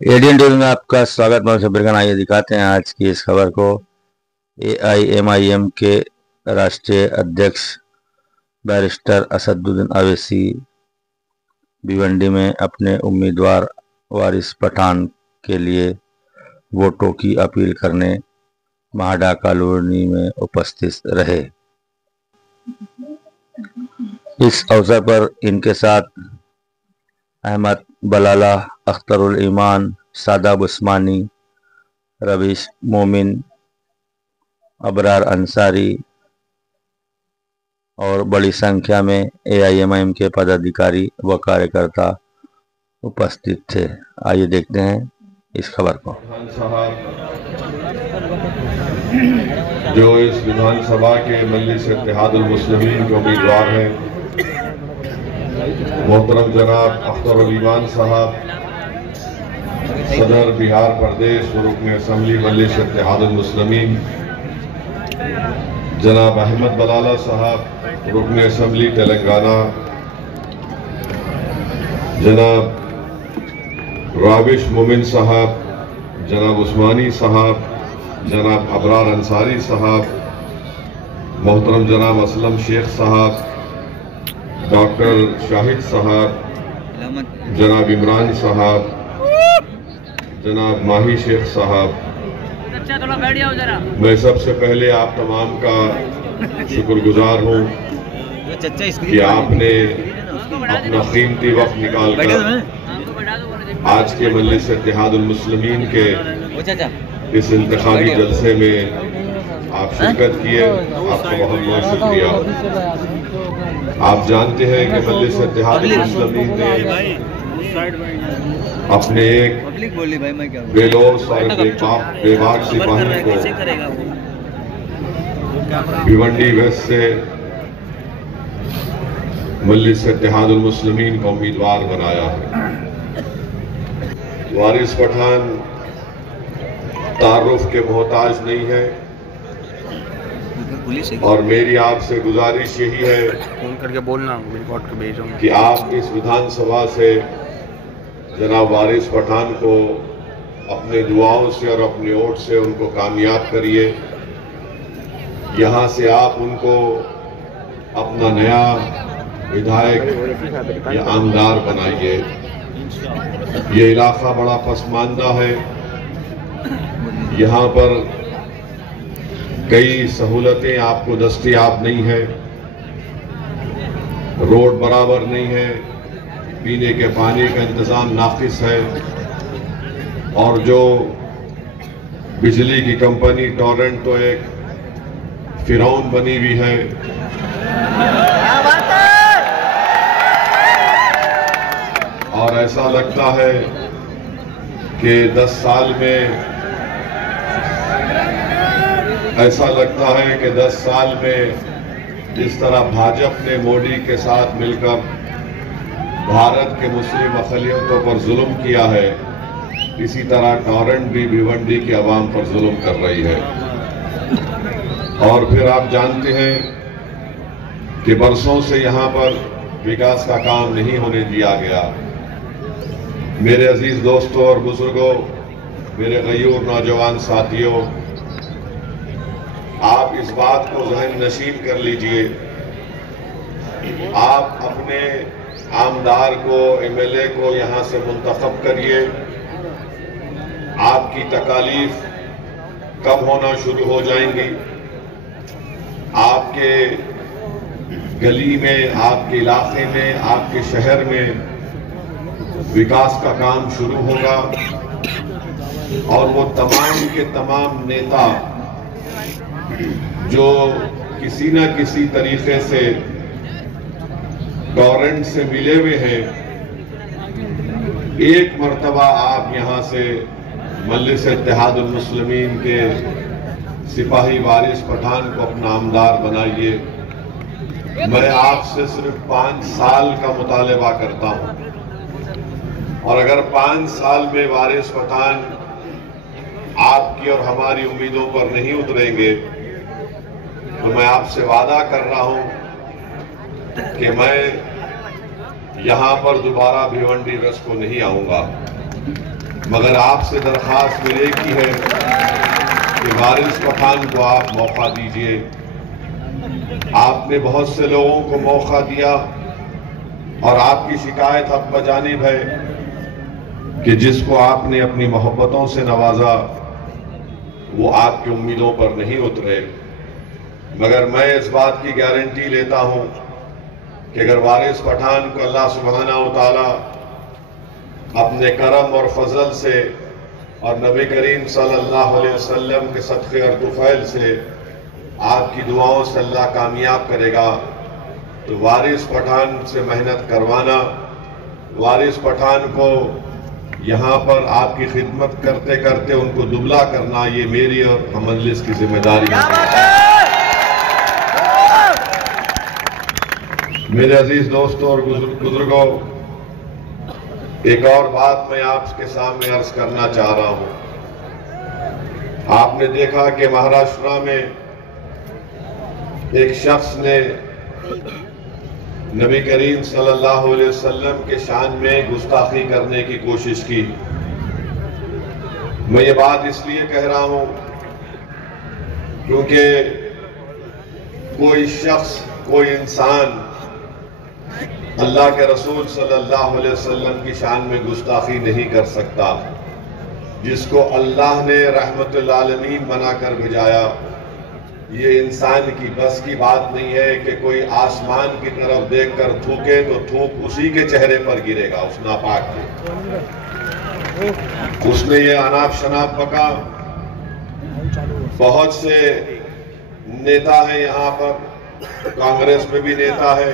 एडियन news में आपका स्वागत। मैं शब्बीर। आइए दिखाते हैं आज की इस खबर को। AIMIM के राष्ट्रीय अध्यक्ष बैरिस्टर असदुद्दीन ओवैसी भिवंडी में अपने उम्मीदवार वारिस पठान के लिए वोटों की अपील करने महाडा कॉलोनी में उपस्थित रहे। इस अवसर पर इनके साथ अहमद बलाला, अख्तरुल ईमान, सादाब उस्मानी, रवीश मोमिन, अबरार अंसारी और बड़ी संख्या में AIMIM के पदाधिकारी व कार्यकर्ता उपस्थित थे। आइए देखते हैं इस खबर को। जो इस विधानसभा के मजलिस इत्तेहादुल मुस्लिमीन के उम्मीदवार हैं, मोहतरम जनाब अख्तरुल ईमान साहब, सदर बिहार प्रदेश व रुकन असम्बली मजलिस इत्तेहादुल मुस्लिमीन, जनाब अहमद बलाला साहब, रुकन असम्बली तेलंगाना, जनाब राविश मोमिन साहब, जनाब उस्मानी साहब, जनाब अबरार अंसारी साहब, मोहतरम जनाब असलम शेख साहब, डॉक्टर शाहिद साहब, जनाब इमरान साहब, जनाब माही शेख साहब, मैं सबसे पहले आप तमाम का शुक्रगुजार हूँ कि आपने अपना कीमती वक्त निकाल कर आज के मजलिस इत्तेहादुल मुस्लिमीन के इस इंतखाबी जलसे में आप शिरकत किए। आपका बहुत बहुत शुक्रिया। आप जानते हैं कि मजलिस इत्तेहादुल मुस्लिमीन ने अपने एक बेलौस और बेबाक सिपाही को भिवंडी वेस्ट से मजलिस इत्तेहादुल मुस्लिमीन का उम्मीदवार बनाया है। वारिस पठान तारुफ के मोहताज नहीं है और मेरी आपसे गुजारिश यही है फोन करके बोलना भेजूंगा कि आप इस विधानसभा से जनाब वारिस पठान को अपने दुआओं से और अपने वोट से उनको कामयाब करिए। यहाँ से आप उनको अपना नया विधायक या आमदार बनाइए। ये इलाका बड़ा पसमानदा है, यहाँ पर कई सहूलतें आपको दस्तयाब नहीं है, रोड बराबर नहीं है, पीने के पानी का इंतजाम नाकिस है और जो बिजली की कंपनी टोरेंट तो एक फिरौन बनी हुई है। और ऐसा लगता है कि 10 साल में जिस तरह भाजपा ने मोदी के साथ मिलकर भारत के मुस्लिम अक़लियतों पर जुल्म किया है, इसी तरह टोरेंट भी भिवंडी के अवाम पर जुल्म कर रही है। और फिर आप जानते हैं कि बरसों से यहाँ पर विकास का काम नहीं होने दिया गया। मेरे अजीज दोस्तों और बुजुर्गों, मेरे गयूर नौजवान साथियों, आप इस बात को ज़हन नशीन कर लीजिए। आप अपने आमदार को, MLA को यहाँ से मुंतखब करिए। आपकी तकालीफ कम होना शुरू हो जाएंगी। आपके गली में, आपके इलाके में, आपके शहर में विकास का काम शुरू होगा और वो तमाम के तमाम नेता जो किसी न किसी तरीके से टोरेंट से मिले हुए हैं, एक मर्तबा आप यहां से मजलिस इत्तेहादुल मुस्लिमीन के सिपाही वारिस पठान को अपना आमदार बनाइए। मैं आपसे सिर्फ 5 साल का मुतालबा करता हूं और अगर 5 साल में वारिस पठान आपकी और हमारी उम्मीदों पर नहीं उतरेंगे तो मैं आपसे वादा कर रहा हूं कि मैं यहां पर दोबारा भिवंडी वेस्ट को नहीं आऊंगा। मगर आपसे दरख्वास्त मेरी एक ही है कि वारिस पठान को आप मौका दीजिए। आपने बहुत से लोगों को मौका दिया और आपकी शिकायत अब बजानिब है कि जिसको आपने अपनी मोहब्बतों से नवाजा वो आपकी उम्मीदों पर नहीं उतरे। मगर मैं इस बात की गारंटी लेता हूं कि अगर वारिस पठान को अल्लाह सुब्हानहू व तआला अपने करम और फजल से और नबी करीम सल्लल्लाहु अलैहि वसल्लम के सदक़े और तुफ़ैल से आपकी दुआओं से अल्लाह कामयाब करेगा, तो वारिस पठान से मेहनत करवाना, वारिस पठान को यहाँ पर आपकी खिदमत करते करते उनको दुबला करना, ये मेरी और मजलिस की जिम्मेदारी है। मेरे अजीज दोस्तों और बुजुर्गों, एक और बात मैं आपके सामने अर्ज करना चाह रहा हूं। आपने देखा कि महाराष्ट्र में एक शख्स ने नबी करीम सल्लल्लाहु अलैहि वसल्लम के शान में गुस्ताखी करने की कोशिश की। मैं ये बात इसलिए कह रहा हूं क्योंकि कोई शख्स, कोई इंसान अल्लाह के रसूल सल्लल्लाहु अलैहि वसल्लम की शान में गुस्ताखी नहीं कर सकता। जिसको अल्लाह ने रहमतुल आलमीन बनाकर भेजाया, ये इंसान की बस की बात नहीं है कि कोई आसमान की तरफ देखकर थूके तो थूक उसी के चेहरे पर गिरेगा, उस नापाक के। उसने ये अनाप शनाप पका। बहुत से नेता हैं यहाँ पर, कांग्रेस में भी नेता है,